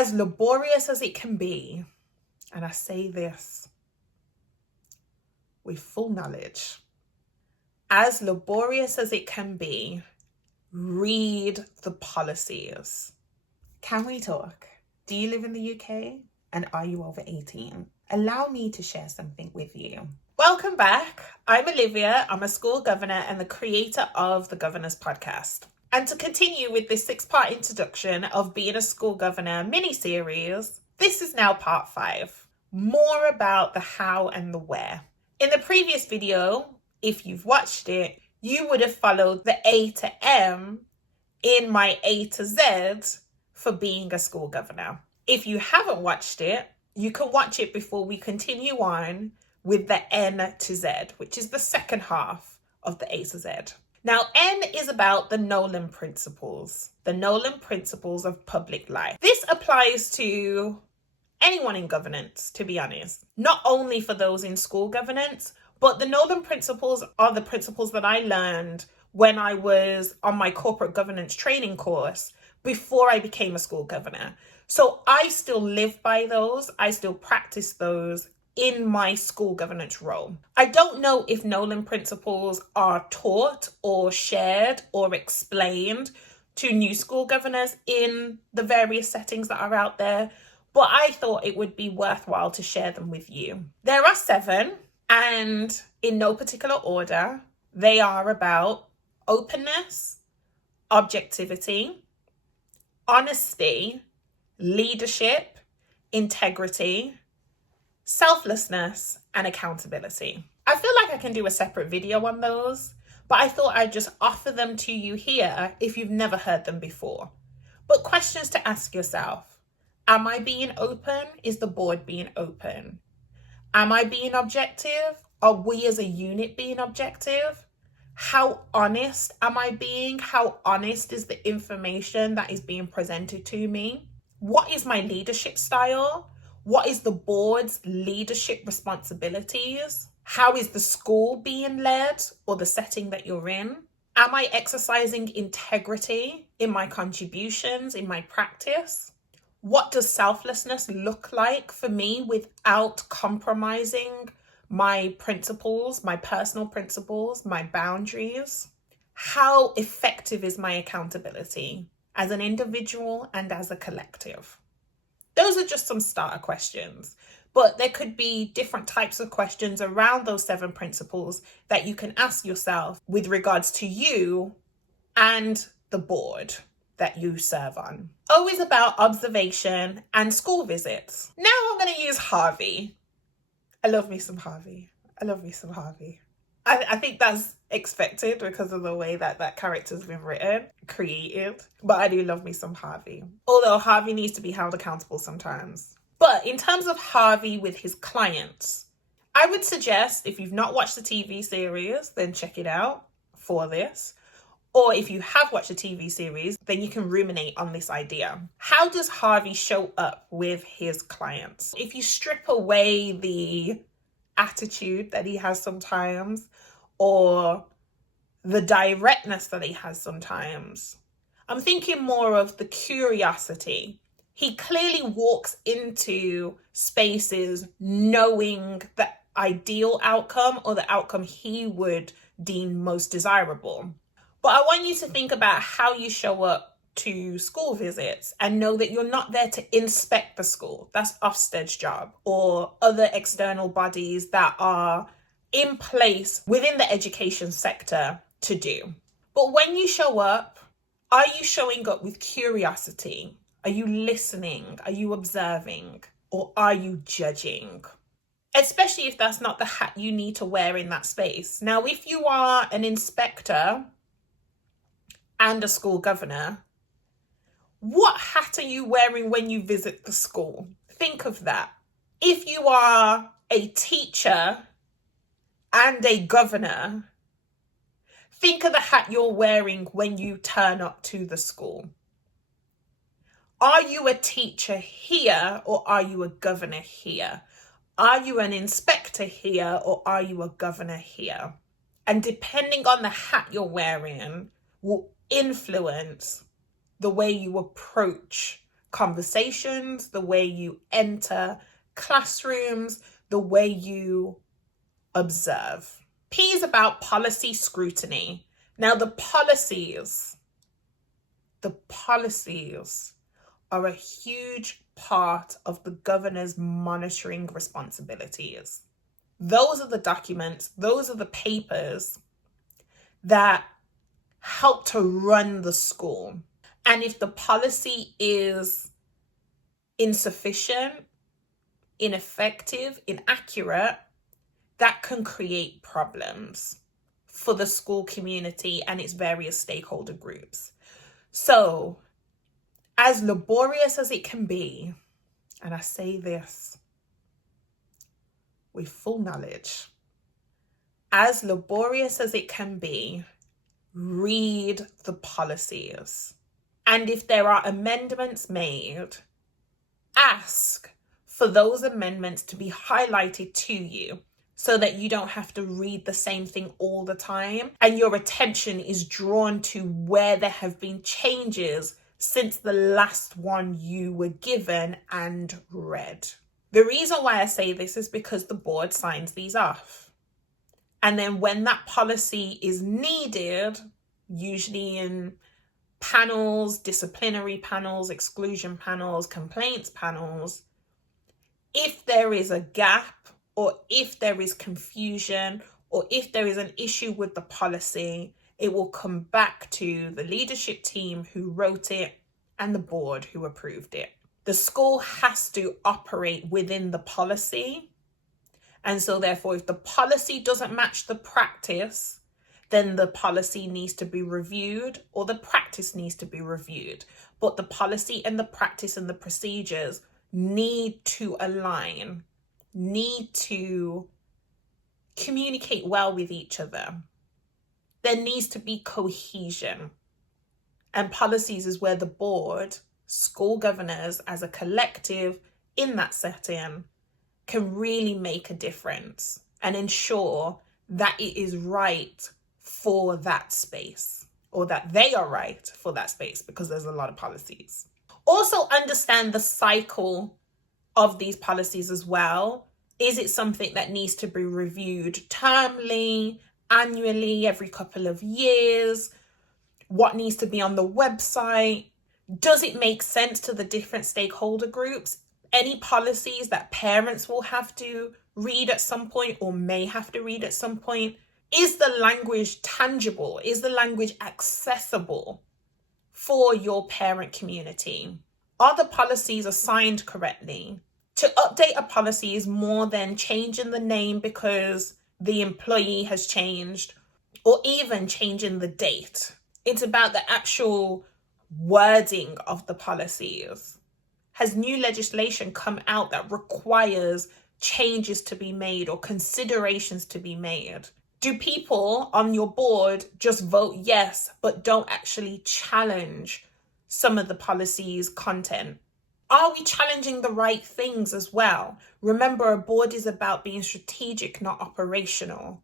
As laborious as it can be, and I say this with full knowledge, as laborious as it can be, read the policies. Can we talk? Do you live in the UK? And are you over 18? Allow me to share something with you. Welcome back. I'm Olivia. I'm a school governor and the creator of the Governors Podcast. And to continue with this 6-part introduction of being a school governor mini-series, this is now part 5. More about the how and the where. In the previous video, if you've watched it, you would have followed the A to M in my A to Z for being a school governor. If you haven't watched it, you can watch it before we continue on with the N to Z, which is the second half of the A to Z. Now, N is about the Nolan Principles, the Nolan Principles of public life. This applies to anyone in governance, to be honest, not only for those in school governance, but the Nolan Principles are the principles that I learned when I was on my corporate governance training course before I became a school governor. So I still live by those. I still practice those in my school governance role. I don't know if Nolan Principles are taught or shared or explained to new school governors in the various settings that are out there, but I thought it would be worthwhile to share them with you. There are 7, and in no particular order, they are about openness, objectivity, honesty, leadership, integrity, selflessness, and accountability. I feel like I can do a separate video on those, but I thought I'd just offer them to you here if you've never heard them before. But questions to ask yourself. Am I being open? Is the board being open? Am I being objective? Are we as a unit being objective? How honest am I being? How honest is the information that is being presented to me? What is my leadership style? What is the board's leadership responsibilities? How is the school being led or the setting that you're in? Am I exercising integrity in my contributions, in my practice? What does selflessness look like for me without compromising my principles, my personal principles, my boundaries? How effective is my accountability as an individual and as a collective? Those are just some starter questions, but there could be different types of questions around those 7 principles that you can ask yourself with regards to you and the board that you serve on. Always about observation and school visits. Now I'm going to use Harvey. I love me some Harvey. I think that's expected because of the way that that character's been written, created. But I do love me some Harvey. Although Harvey needs to be held accountable sometimes. But in terms of Harvey with his clients, I would suggest if you've not watched the TV series, then check it out for this. Or if you have watched the TV series, then you can ruminate on this idea. How does Harvey show up with his clients? If you strip away the attitude that he has sometimes, or the directness that he has sometimes, I'm thinking more of the curiosity. He clearly walks into spaces knowing the ideal outcome or the outcome he would deem most desirable. But I want you to think about how you show up to school visits and know that you're not there to inspect the school. That's Ofsted's job, or other external bodies that are in place within the education sector to do. But when you show up, are you showing up with curiosity? Are you listening? Are you observing? Or are you judging? Especially if that's not the hat you need to wear in that space. Now, if you are an inspector and a school governor, what hat are you wearing when you visit the school? Think of that. If you are a teacher and a governor, think of the hat you're wearing when you turn up to the school. Are you a teacher here or are you a governor here? Are you an inspector here or are you a governor here? And depending on the hat you're wearing will influence the way you approach conversations, the way you enter classrooms, the way you observe. P is about policy scrutiny. Now, the policies are a huge part of the governor's monitoring responsibilities. Those are the documents, those are the papers that help to run the school. And if the policy is insufficient, ineffective, inaccurate, that can create problems for the school community and its various stakeholder groups. So, as laborious as it can be, and I say this with full knowledge, as laborious as it can be, read the policies. And if there are amendments made, ask for those amendments to be highlighted to you so that you don't have to read the same thing all the time and your attention is drawn to where there have been changes since the last one you were given and read. The reason why I say this is because the board signs these off. And then when that policy is needed, usually in panels, disciplinary panels, exclusion panels, complaints panels, if there is a gap or if there is confusion or if there is an issue with the policy, it will come back to the leadership team who wrote it and the board who approved it. The school has to operate within the policy. And so therefore, if the policy doesn't match the practice, then the policy needs to be reviewed or the practice needs to be reviewed. But the policy and the practice and the procedures need to align, need to communicate well with each other. There needs to be cohesion. And policies is where the board, school governors as a collective in that setting can really make a difference and ensure that it is right for that space, or that they are right for that space, because there's a lot of policies. Also understand the cycle of these policies as well. Is it something that needs to be reviewed termly, annually, every couple of years? What needs to be on the website? Does it make sense to the different stakeholder groups? Any policies that parents will have to read at some point or may have to read at some point? Is the language tangible? Is the language accessible for your parent community? Are the policies assigned correctly? To update a policy is more than changing the name because the employee has changed or even changing the date. It's about the actual wording of the policies. Has new legislation come out that requires changes to be made or considerations to be made? Do people on your board just vote yes, but don't actually challenge some of the policy's content? Are we challenging the right things as well? Remember, a board is about being strategic, not operational.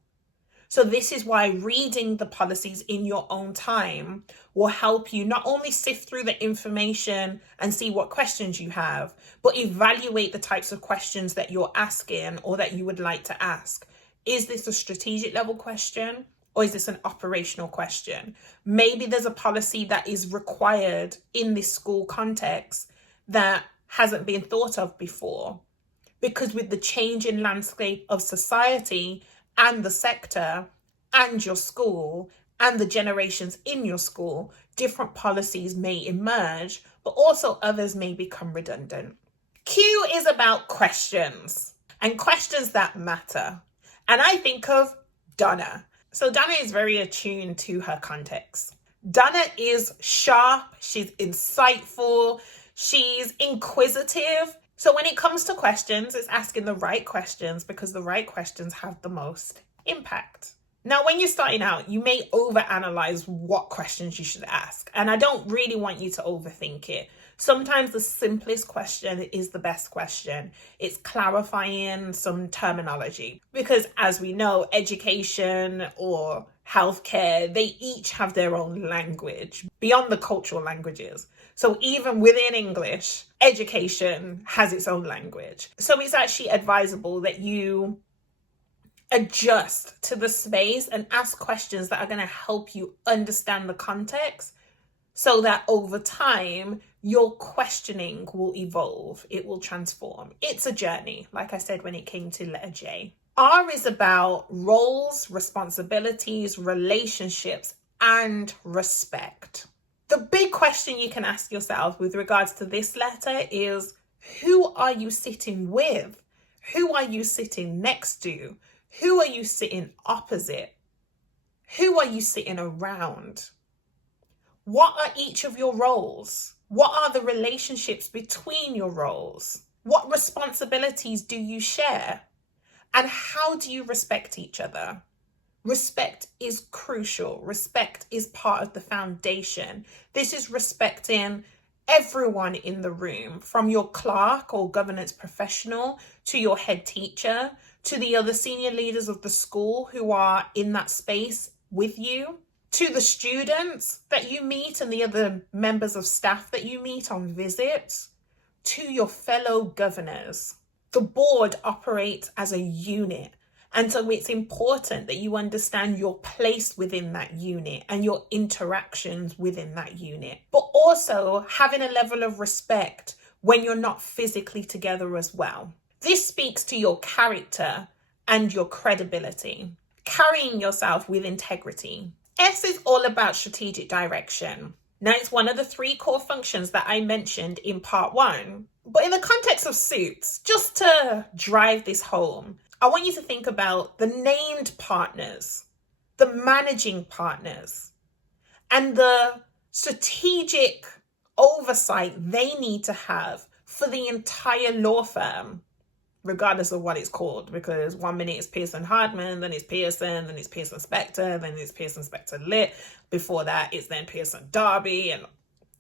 So this is why reading the policies in your own time will help you not only sift through the information and see what questions you have, but evaluate the types of questions that you're asking or that you would like to ask. Is this a strategic level question or is this an operational question? Maybe there's a policy that is required in this school context that hasn't been thought of before. Because with the changing landscape of society and the sector and your school and the generations in your school, different policies may emerge, but also others may become redundant. Q is about questions and questions that matter. And I think of Donna. So Donna is very attuned to her context. Donna is sharp, she's insightful, she's inquisitive. So when it comes to questions, it's asking the right questions because the right questions have the most impact. Now, when you're starting out, you may overanalyze what questions you should ask. And I don't really want you to overthink it. Sometimes the simplest question is the best question. It's clarifying some terminology. Because as we know, education or healthcare, they each have their own language beyond the cultural languages. So even within English, education has its own language. So it's actually advisable that you adjust to the space and ask questions that are going to help you understand the context, so that over time, your questioning will evolve. It will transform. It's a journey, like I said, when it came to letter J. R is about roles, responsibilities, relationships, and respect. The big question you can ask yourself with regards to this letter is, who are you sitting with? Who are you sitting next to? Who are you sitting opposite? Who are you sitting around? What are each of your roles? What are the relationships between your roles? What responsibilities do you share? And how do you respect each other? Respect is crucial. Respect is part of the foundation. This is respecting everyone in the room, from your clerk or governance professional to your head teacher, to the other senior leaders of the school who are in that space with you, to the students that you meet and the other members of staff that you meet on visits, to your fellow governors. The board operates as a unit, and so it's important that you understand your place within that unit and your interactions within that unit, but also having a level of respect when you're not physically together as well. This speaks to your character and your credibility, carrying yourself with integrity. S is all about strategic direction. Now, it's one of the 3 core functions that I mentioned in part 1. But in the context of suits, just to drive this home, I want you to think about the named partners, the managing partners, and the strategic oversight they need to have for the entire law firm, regardless of what it's called, because 1 minute it's Pearson Hardman, then it's Pearson, then it's Pearson Specter, then it's Pearson Specter Litt. Before that, it's then Pearson Darby, and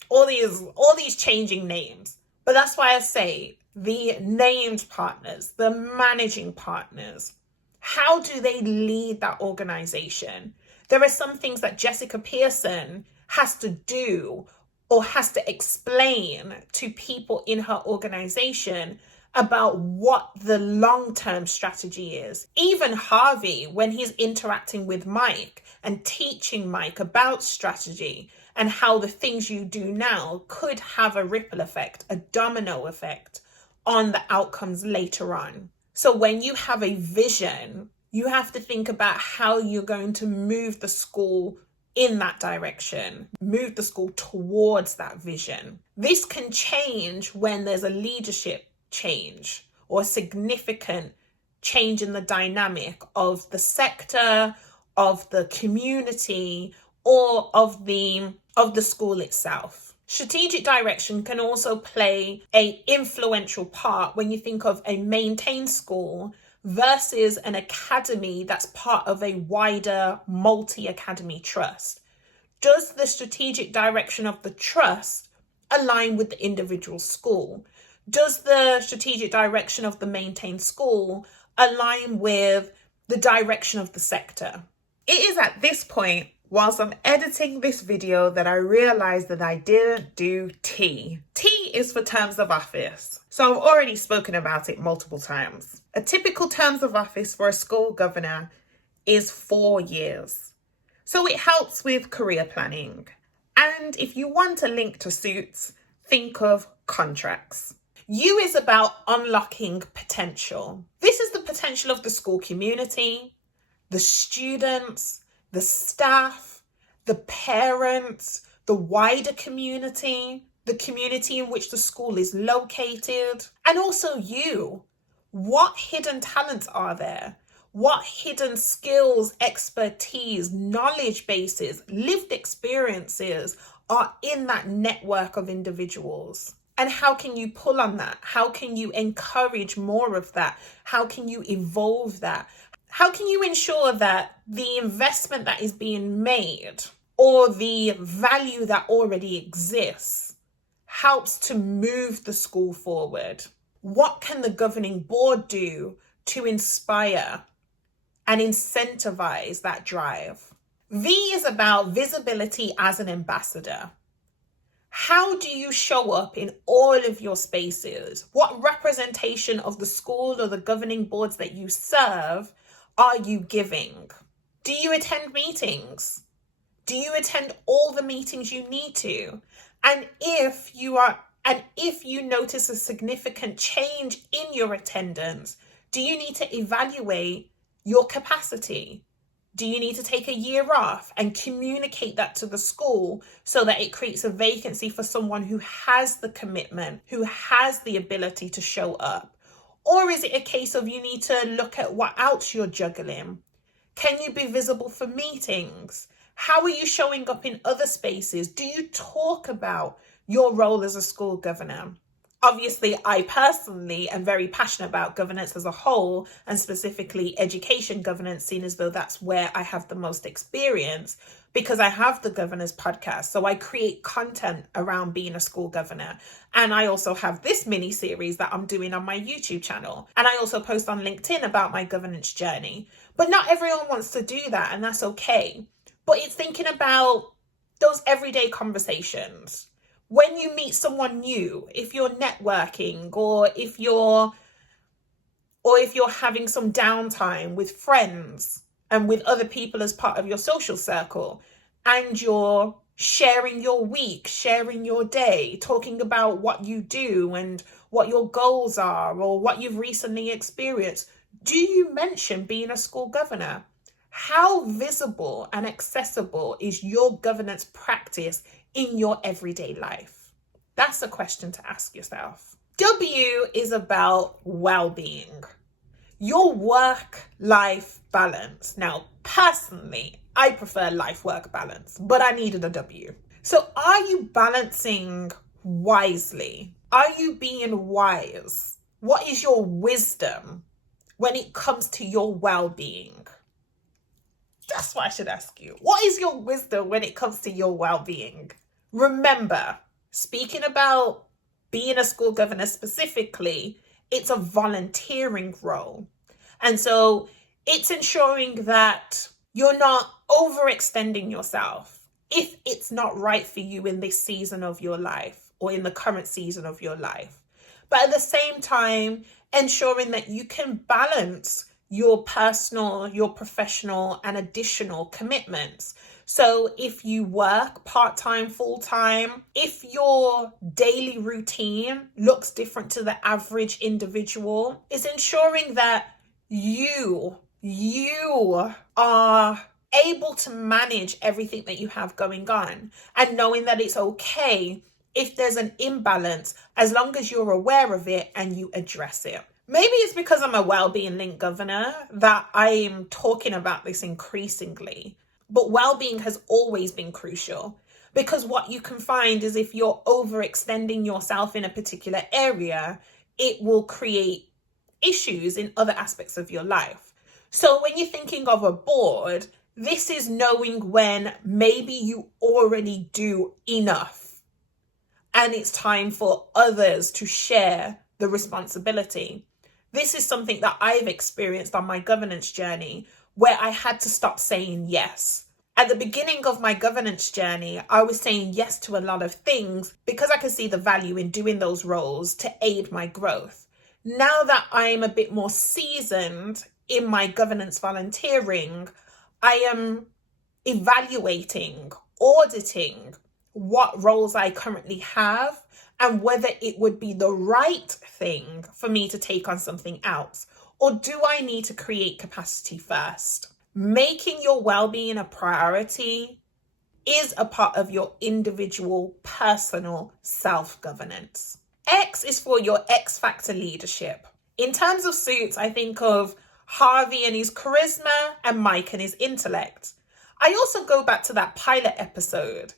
all these changing names. But that's why I say the named partners, the managing partners, how do they lead that organization? There are some things that Jessica Pearson has to do or has to explain to people in her organization about what the long-term strategy is. Even Harvey, when he's interacting with Mike and teaching Mike about strategy and how the things you do now could have a ripple effect, a domino effect on the outcomes later on. So when you have a vision, you have to think about how you're going to move the school in that direction, move the school towards that vision. This can change when there's a leadership change or a significant change in the dynamic of the sector, of the community, or of the school itself. Strategic direction can also play an influential part when you think of a maintained school versus an academy that's part of a wider multi-academy trust. Does the strategic direction of the trust align with the individual school? Does the strategic direction of the maintained school align with the direction of the sector? It is at this point, whilst I'm editing this video, that I realized that I didn't do T. T is for terms of office. So I've already spoken about it multiple times. A typical terms of office for a school governor is 4 years. So it helps with career planning. And if you want a link to suits, think of contracts. U is about unlocking potential. This is the potential of the school community, the students, the staff, the parents, the wider community, the community in which the school is located, and also you. What hidden talents are there? What hidden skills, expertise, knowledge bases, lived experiences are in that network of individuals? And how can you pull on that? How can you encourage more of that? How can you evolve that? How can you ensure that the investment that is being made or the value that already exists helps to move the school forward? What can the governing board do to inspire and incentivize that drive? V is about visibility as an ambassador. How do you show up in all of your spaces? What representation of the school or the governing boards that you serve are you giving? Do you attend meetings? Do you attend all the meetings you need to? And if you notice a significant change in your attendance, do you need to evaluate your capacity? Do you need to take a year off and communicate that to the school so that it creates a vacancy for someone who has the commitment, who has the ability to show up? Or is it a case of you need to look at what else you're juggling? Can you be visible for meetings? How are you showing up in other spaces? Do you talk about your role as a school governor? Obviously, I personally am very passionate about governance as a whole, and specifically education governance, seen as though that's where I have the most experience, because I have the Governors podcast. So I create content around being a school governor. And I also have this mini series that I'm doing on my YouTube channel. And I also post on LinkedIn about my governance journey. But not everyone wants to do that, and that's okay. But it's thinking about those everyday conversations. When you meet someone new, if you're networking or if you're having some downtime with friends and with other people as part of your social circle, and you're sharing your week, sharing your day, talking about what you do and what your goals are or what you've recently experienced, do you mention being a school governor? How visible and accessible is your governance practice in your everyday life? That's a question to ask yourself. W is about well-being. Your work-life balance. Now, personally, I prefer life-work balance, but I needed a W. So are you balancing wisely? Are you being wise? What is your wisdom when it comes to your well-being? That's what I should ask you. What is your wisdom when it comes to your well-being? Remember, speaking about being a school governor specifically, it's a volunteering role. And so it's ensuring that you're not overextending yourself if it's not right for you in this season of your life or in the current season of your life. But at the same time, ensuring that you can balance your personal, your professional, and additional commitments. So if you work part-time, full-time, if your daily routine looks different to the average individual, it's ensuring that you are able to manage everything that you have going on, and knowing that it's okay if there's an imbalance, as long as you're aware of it and you address it. Maybe it's because I'm a well-being linked governor that I'm talking about this increasingly, but well-being has always been crucial, because what you can find is if you're overextending yourself in a particular area, it will create issues in other aspects of your life. So when you're thinking of a board, this is knowing when maybe you already do enough and it's time for others to share the responsibility. This is something that I've experienced on my governance journey, where I had to stop saying yes. At the beginning of my governance journey, I was saying yes to a lot of things because I could see the value in doing those roles to aid my growth. Now that I'm a bit more seasoned in my governance volunteering, I am evaluating, auditing what roles I currently have and whether it would be the right thing for me to take on something else, or do I need to create capacity first? Making your well-being a priority is a part of your individual personal self-governance. X is for your X factor leadership. In terms of suits, I think of Harvey and his charisma and Mike and his intellect. I also go back to that pilot episode.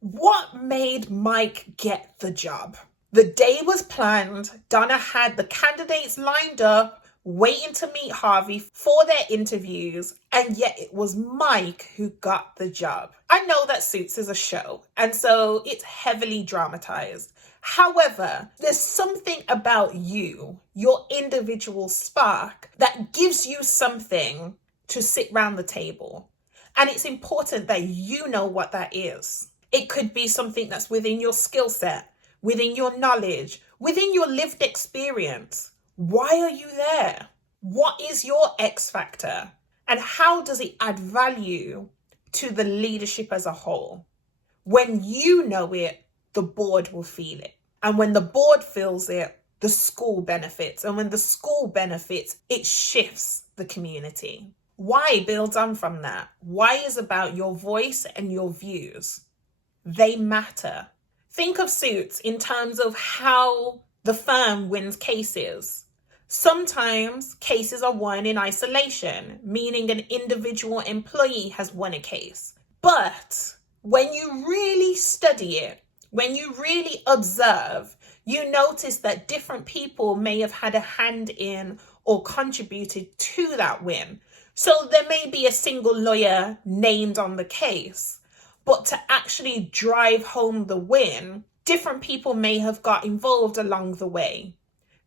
What made Mike get the job? The day was planned. Donna had the candidates lined up, waiting to meet Harvey for their interviews, and yet it was Mike who got the job. I know that Suits is a show, and so it's heavily dramatized. However, there's something about you, your individual spark, that gives you something to sit round the table. And it's important that you know what that is. It could be something that's within your skill set, within your knowledge, within your lived experience. Why are you there? What is your X factor? And how does it add value to the leadership as a whole? When you know it, the board will feel it. And when the board feels it, the school benefits. And when the school benefits, it shifts the community. Why builds on from that? Why is about your voice and your views. They matter. Think of Suits in terms of how the firm wins cases. Sometimes cases are won in isolation, meaning an individual employee has won a case. But when you really study it, when you really observe, you notice that different people may have had a hand in or contributed to that win. So there may be a single lawyer named on the case, but to actually drive home the win, different people may have got involved along the way.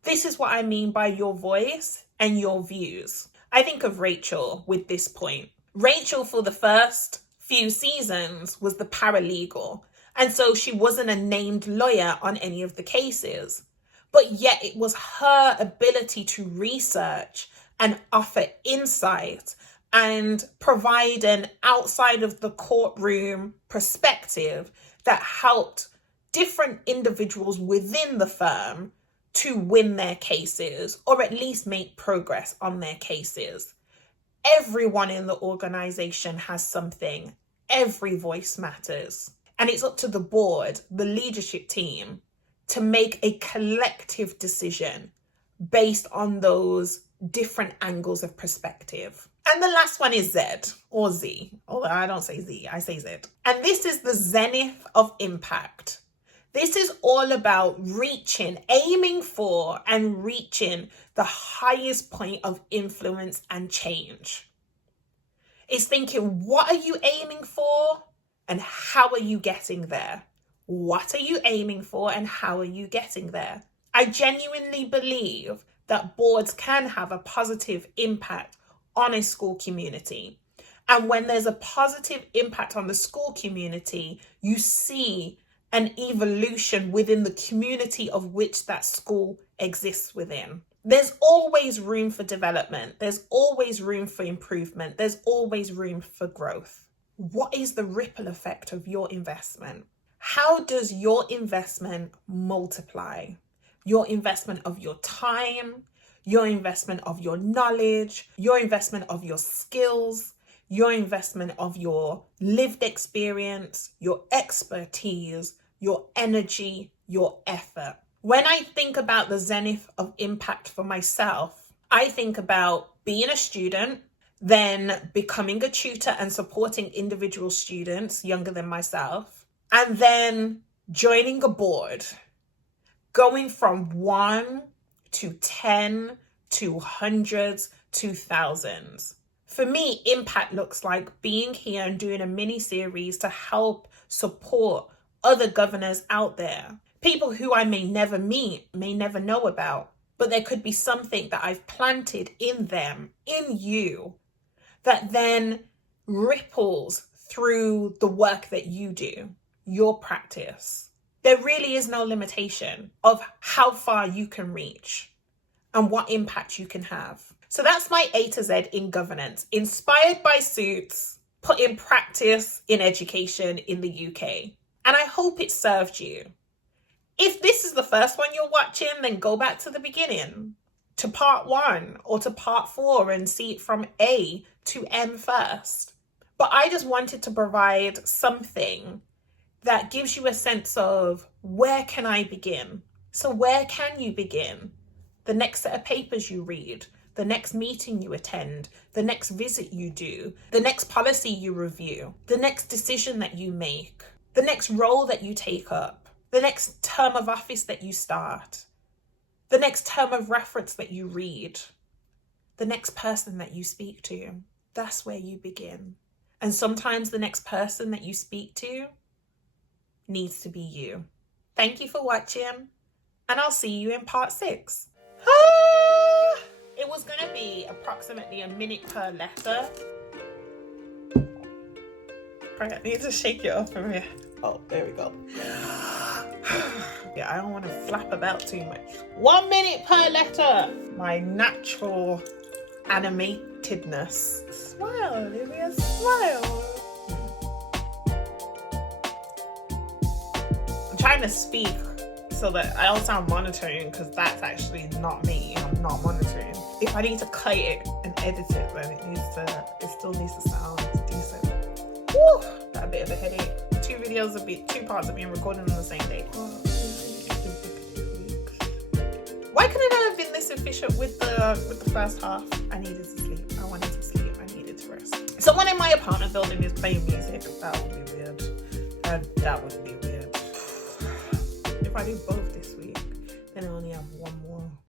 This is what I mean by your voice and your views. I think of Rachel with this point. Rachel, for the first few seasons, was the paralegal. And so she wasn't a named lawyer on any of the cases. But yet it was her ability to research and offer insight and provide an outside of the courtroom perspective that helped different individuals within the firm to win their cases, or at least make progress on their cases. Everyone in the organization has something. Every voice matters. And it's up to the board, the leadership team, to make a collective decision based on those different angles of perspective. And the last one is Z, or Z. Although I don't say Z, I say Z. And this is the Zenith of Impact. This is all about aiming for and reaching the highest point of influence and change. It's thinking, what are you aiming for and how are you getting there? What are you aiming for and how are you getting there? I genuinely believe that boards can have a positive impact on a school community. And when there's a positive impact on the school community, you see an evolution within the community of which that school exists within. There's always room for development. There's always room for improvement. There's always room for growth. What is the ripple effect of your investment? How does your investment multiply? Your investment of your time, your investment of your knowledge, your investment of your skills, your investment of your lived experience, your expertise, your energy, your effort. When I think about the Zenith of Impact for myself, I think about being a student, then becoming a tutor and supporting individual students younger than myself, and then joining a board, going from 1 to 10 to hundreds to thousands. For me, impact looks like being here and doing a mini series to help support other governors out there. People who I may never meet, may never know about, but there could be something that I've planted in them, in you, that then ripples through the work that you do, your practice. There really is no limitation of how far you can reach and what impact you can have. So that's my A to Z in governance, inspired by Suits, put in practice in education in the UK. And I hope it served you. If this is the first one you're watching, then go back to the beginning, to part 1 or to part 4 and see it from A to M first. But I just wanted to provide something that gives you a sense of, where can I begin? So where can you begin? The next set of papers you read, the next meeting you attend, the next visit you do, the next policy you review, the next decision that you make, the next role that you take up, the next term of office that you start, the next term of reference that you read, the next person that you speak to. That's where you begin. And sometimes the next person that you speak to needs to be you. Thank you for watching, and I'll see you in part 6. It was going to be approximately a minute per letter, Right, I need to shake it off from here. Oh, there we go. Yeah, I don't want to flap about too much. 1 minute per letter. My natural animatedness. Smile, Olivia, smile. I'm trying to speak so that I don't sound monotone, because that's actually not me. I'm not monotone. If I need to cut it and edit it, then it still needs to sound decent. Woo! Got a bit of a headache. 2 parts are being recorded on the same day. Why couldn't I have been this efficient with the first half? I needed to sleep. I wanted to sleep. I needed to rest. Someone in my apartment building is playing music. That would be weird. That would be weird. If I do both this week, then I only have one more